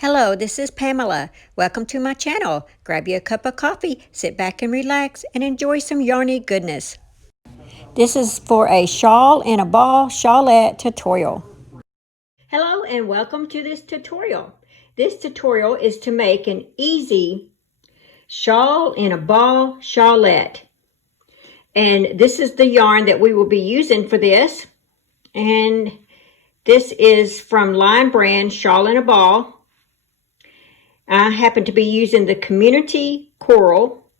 Hello, this is Pamela. Welcome to my channel. Grab you a cup of coffee, sit back and relax, and enjoy some yarny goodness. This is for a shawl in a ball shawlette tutorial. Hello and welcome to this tutorial. This tutorial is to make an easy shawl in a ball shawlette. And this is the yarn that we will be using for this. And this is from Line Brand Shawl in a Ball. I happen to be using the Community Coral.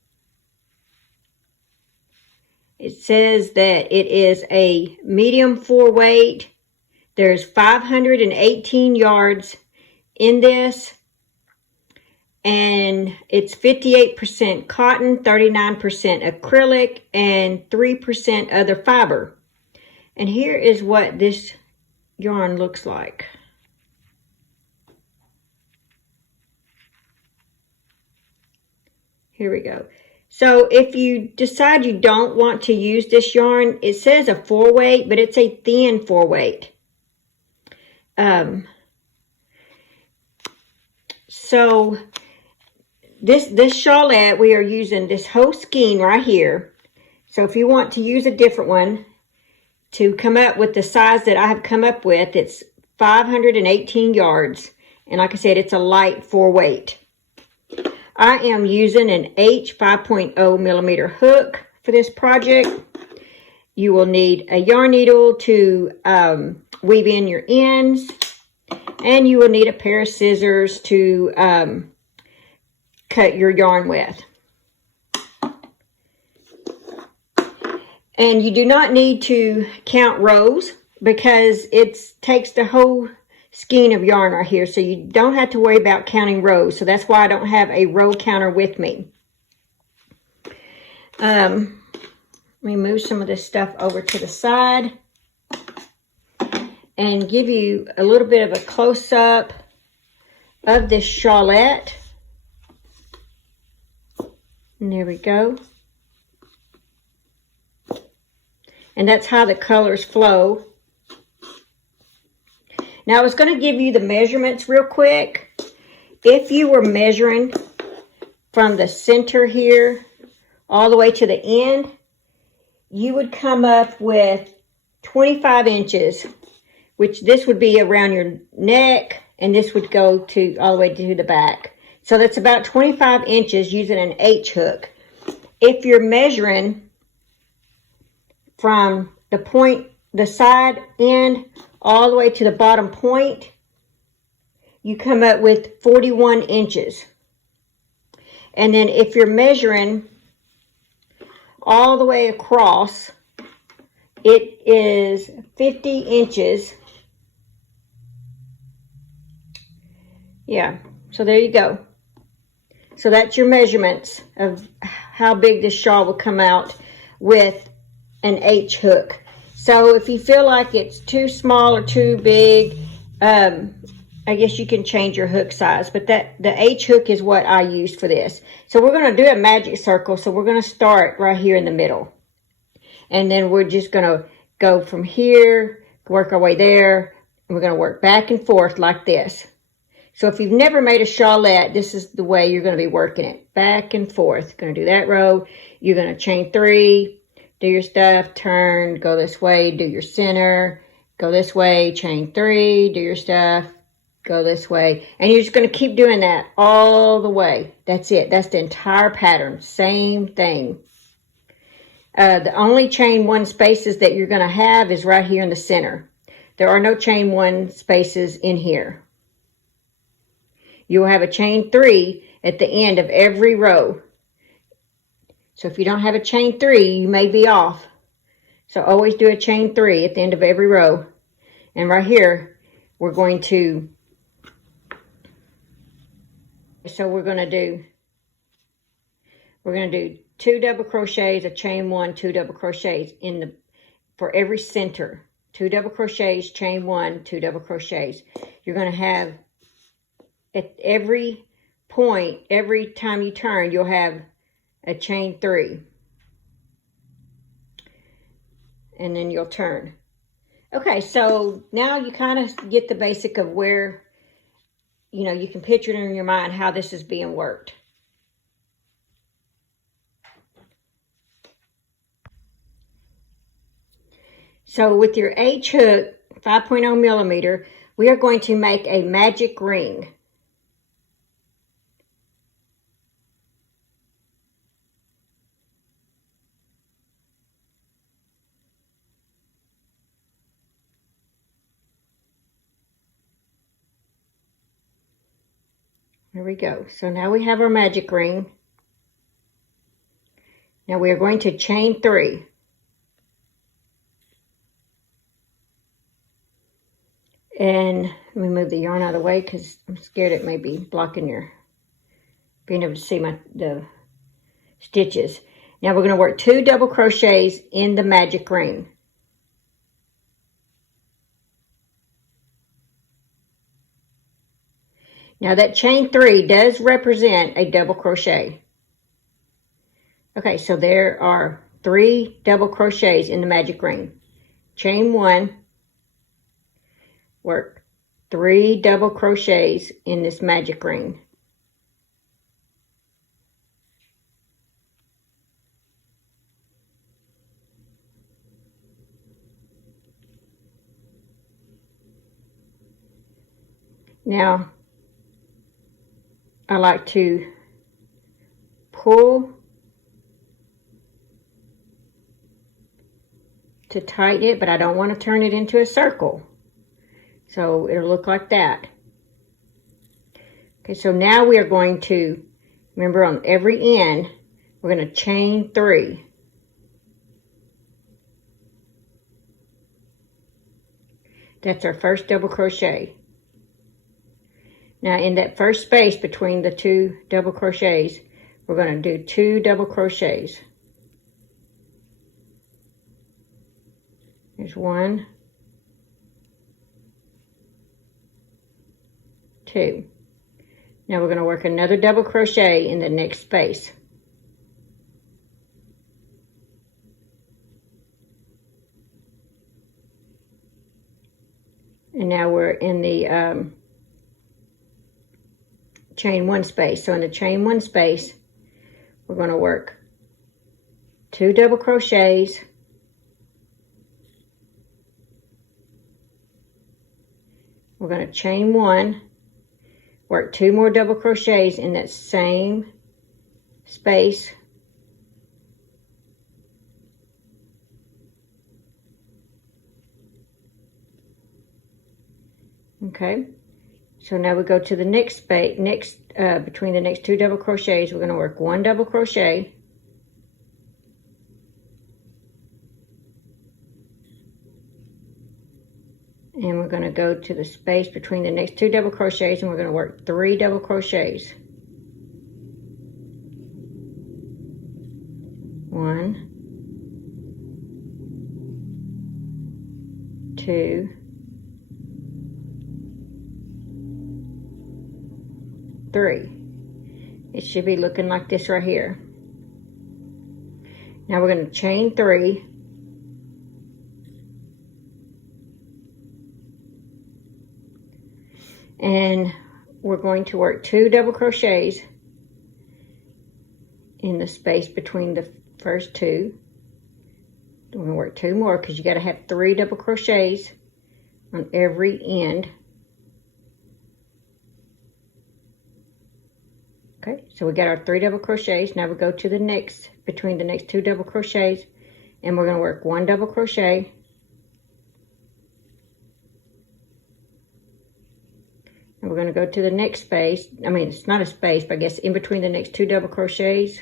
It says that it is a medium 4-weight. There's 518 yards in this. And it's 58% cotton, 39% acrylic, and 3% other fiber. And here is what this yarn looks like. Here we go. So if you decide you don't want to use this yarn, it says a 4-weight, but it's a thin 4-weight. So this shawlette, we are using this whole skein right here. So if you want to use a different one to come up with the size that I have come up with, it's 518 yards. And like I said, it's a light 4-weight. I am using an H 5.0 millimeter hook for this project. You will need a yarn needle to weave in your ends, and you will need a pair of scissors to cut your yarn with. And you do not need to count rows because it takes the whole skein of yarn right here, so you don't have to worry about counting rows. So that's why I don't have a row counter with me. Let me move some of this stuff over to the side and give you a little bit of a close-up of this shawlette. And there we go. And that's how the colors flow. Now, I was going to give you the measurements real quick. If you were measuring from the center here all the way to the end, you would come up with 25 inches, which this would be around your neck, and this would go to all the way to the back. So that's about 25 inches using an H hook. If you're measuring from the point, the side end, all the way to the bottom point, you come up with 41 inches. And then if you're measuring all the way across, it is 50 inches. Yeah, so there you go. So that's your measurements of how big this shawl will come out with an H hook. So if you feel like it's too small or too big, I guess you can change your hook size. But the H hook is what I used for this. So we're going to do a magic circle. So we're going to start right here in the middle. And then we're just going to go from here, work our way there. And we're going to work back and forth like this. So if you've never made a shawlette, this is the way you're going to be working it. Back and forth. Going to do that row. You're going to chain 3. Do your stuff, turn, go this way, do your center, go this way, chain 3, do your stuff, go this way. And you're just going to keep doing that all the way. That's it. That's the entire pattern. Same thing. The only chain 1 spaces that you're going to have is right here in the center. There are no chain 1 spaces in here. You will have a chain 3 at the end of every row. So if you don't have a chain 3, you may be off. So always do a chain 3 at the end of every row. And right here, we're going to do 2 double crochets, a chain 1, 2 double crochets for every center. 2 double crochets, chain 1, 2 double crochets. You're going to have at every point, every time you turn, you'll have a chain 3, and then you'll turn. Okay, so now you kind of get the basic of where you know, you can picture it in your mind how this is being worked. So with your H hook, 5.0 millimeter, we are going to make a magic ring. There we go. So now we have our magic ring. Now we are going to chain 3. And let me move the yarn out of the way because I'm scared it may be blocking your being able to see the stitches. Now we're going to work 2 double crochets in the magic ring. Now that chain 3 does represent a double crochet. Okay, so there are 3 double crochets in the magic ring. Chain 1, work 3 double crochets in this magic ring. Now, I like to pull to tighten it, but I don't want to turn it into a circle. So it'll look like that. Okay, so now we are going to, remember on every end, we're going to chain 3. That's our first double crochet. Now in that first space between the 2 double crochets, we're going to do 2 double crochets. There's 1, 2. Now we're going to work another double crochet in the next space. And now we're in the chain 1 space. So in the chain 1 space, we're going to work 2 double crochets, we're going to chain 1, work 2 more double crochets in that same space, okay. So now we go to the next space, between the next 2 double crochets, we're going to work 1 double crochet, and we're going to go to the space between the next 2 double crochets, and we're going to work 3 double crochets. 1, 2, 3. It should be looking like this right here. Now we're going to chain 3. And we're going to work 2 double crochets in the space between the first 2. We're going to work 2 more because you got to have 3 double crochets on every end. Okay, so we got our 3 double crochets. Now we go to the next, between the next 2 double crochets, and we're going to work 1 double crochet. And we're going to go to the next space. I mean, it's not a space, but I guess in between the next 2 double crochets.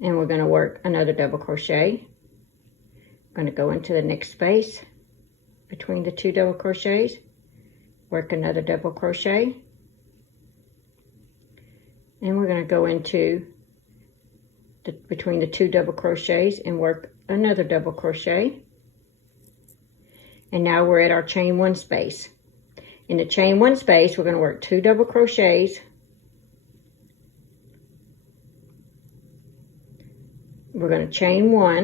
And we're going to work another double crochet. I'm going to go into the next space between the 2 double crochets, work another double crochet. And we're going to go into between the 2 double crochets and work another double crochet. And now we're at our chain 1 space. In the chain 1 space, we're going to work 2 double crochets. We're going to chain 1.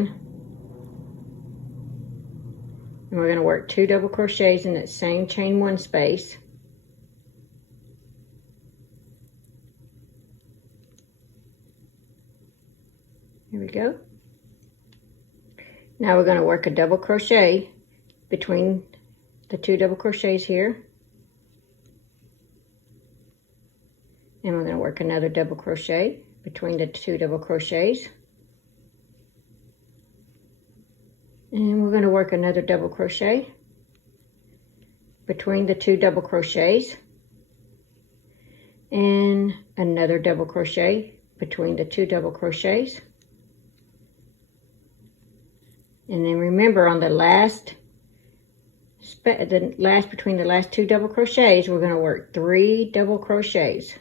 And we're going to work 2 double crochets in that same chain 1 space. Here we go. Now we're going to work a double crochet between the 2 double crochets here. And we're going to work another double crochet between the 2 double crochets. And we're going to work another double crochet between the 2 double crochets. And another double crochet between the 2 double crochets. And then remember, on the last between the last 2 double crochets, we're going to work 3 double crochets.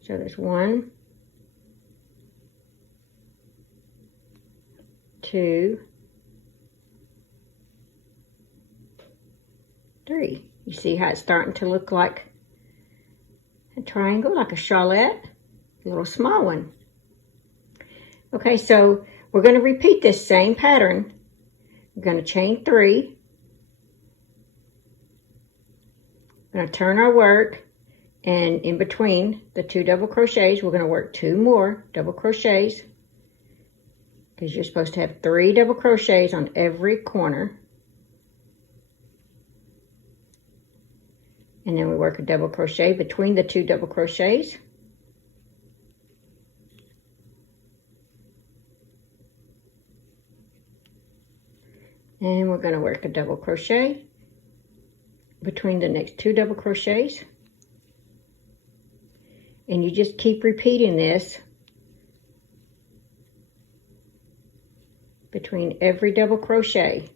So there's 1, 2, 3. You see how it's starting to look like a triangle, like a shawlette, a little small one. Okay, so we're going to repeat this same pattern. We're going to chain 3. We're going to turn our work, and in between the 2 double crochets, we're going to work 2 more double crochets, because you're supposed to have 3 double crochets on every corner. And then we work a double crochet between the 2 double crochets. And we're going to work a double crochet between the next 2 double crochets. And you just keep repeating this between every double crochet.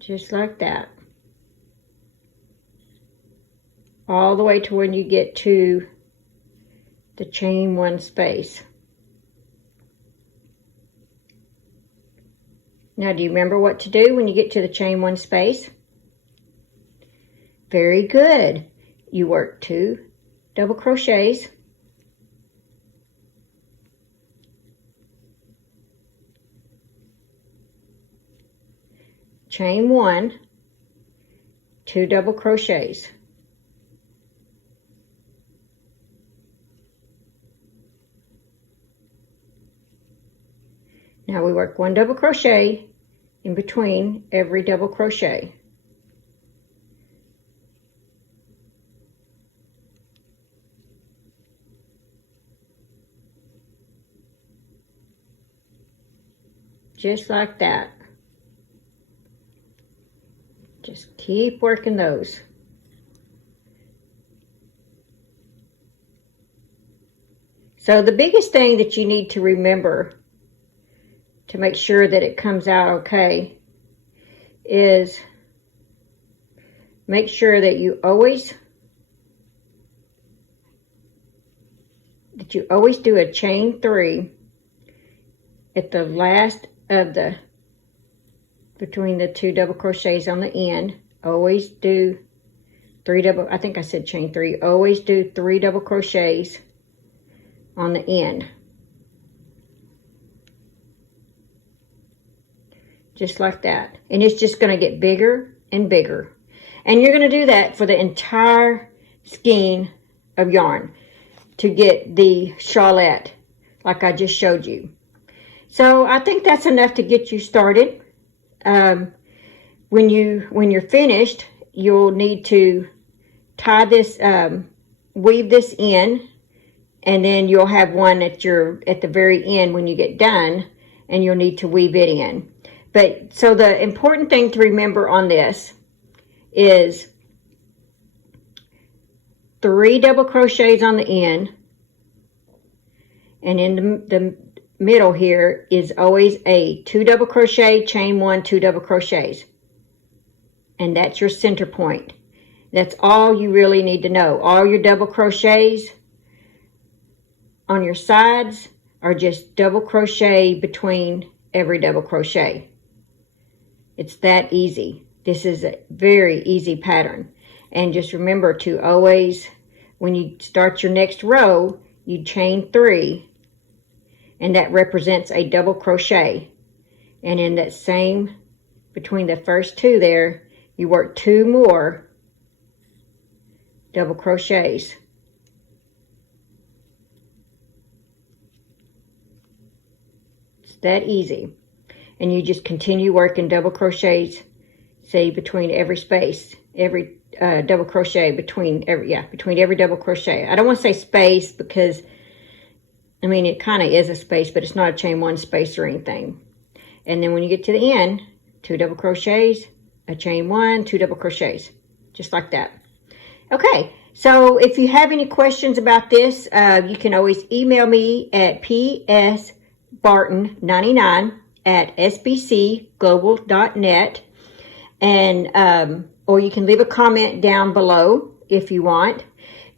Just like that. All the way to when you get to the chain 1 space. Now, do you remember what to do when you get to the chain 1 space? Very good. You work 2 double crochets. Chain 1, 2 double crochets. Now we work 1 double crochet in between every double crochet. Just like that. Just keep working those. So the biggest thing that you need to remember to make sure that it comes out okay is make sure that you always do a chain 3 at the last of the between the 2 double crochets on the end. Always do 3 double, I think I said chain 3. Always do 3 double crochets on the end. Just like that. And it's just going to get bigger and bigger. And you're going to do that for the entire skein of yarn to get the shawlette like I just showed you. So I think that's enough to get you started. When you're finished, you'll need to tie this, weave this in, and then you'll have one at the very end when you get done, and you'll need to weave it in. But so the important thing to remember on this is 3 double crochets on the end, and in the middle here is always a 2 double crochet, chain 1, 2 double crochets, and that's your center point. That's all you really need to know. All your double crochets on your sides are just double crochet between every double crochet. It's that easy. This is a very easy pattern. And just remember to always, when you start your next row, you chain 3, and that represents a double crochet. And in that same between the first two there, you work 2 more double crochets. It's that easy. And you just continue working double crochets, say, between every space, every double crochet between every double crochet. I don't want to say space because, I mean, it kind of is a space, but it's not a chain 1 space or anything. And then when you get to the end, 2 double crochets, a chain 1, 2 double crochets, just like that. Okay, so if you have any questions about this, you can always email me at psbarton99@sbcglobal.net, and or you can leave a comment down below if you want.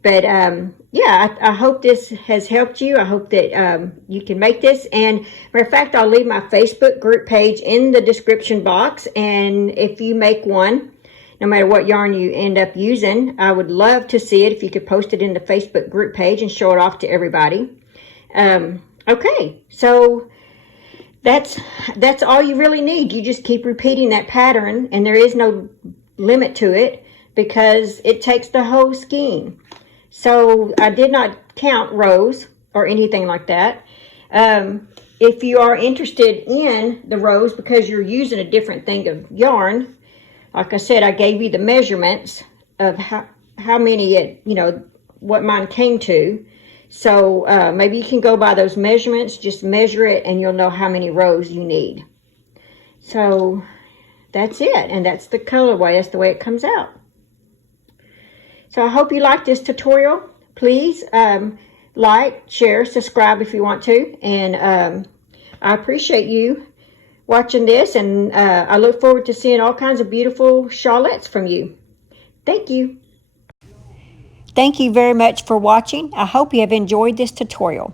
But yeah, I hope this has helped you. I hope that you can make this. And matter of fact, I'll leave my Facebook group page in the description box. And if you make one, no matter what yarn you end up using, I would love to see it if you could post it in the Facebook group page and show it off to everybody. Okay, so that's all you really need. You just keep repeating that pattern, and there is no limit to it because it takes the whole skein. So I did not count rows or anything like that. If you are interested in the rows because you're using a different thing of yarn, like I said, I gave you the measurements of how many it, what mine came to. So maybe you can go by those measurements, just measure it, and you'll know how many rows you need. So that's it, and that's the colorway. That's the way it comes out. So I hope you like this tutorial. Please like, share, subscribe if you want to. And I appreciate you watching this. And I look forward to seeing all kinds of beautiful shawlettes from you. Thank you. Thank you very much for watching. I hope you have enjoyed this tutorial.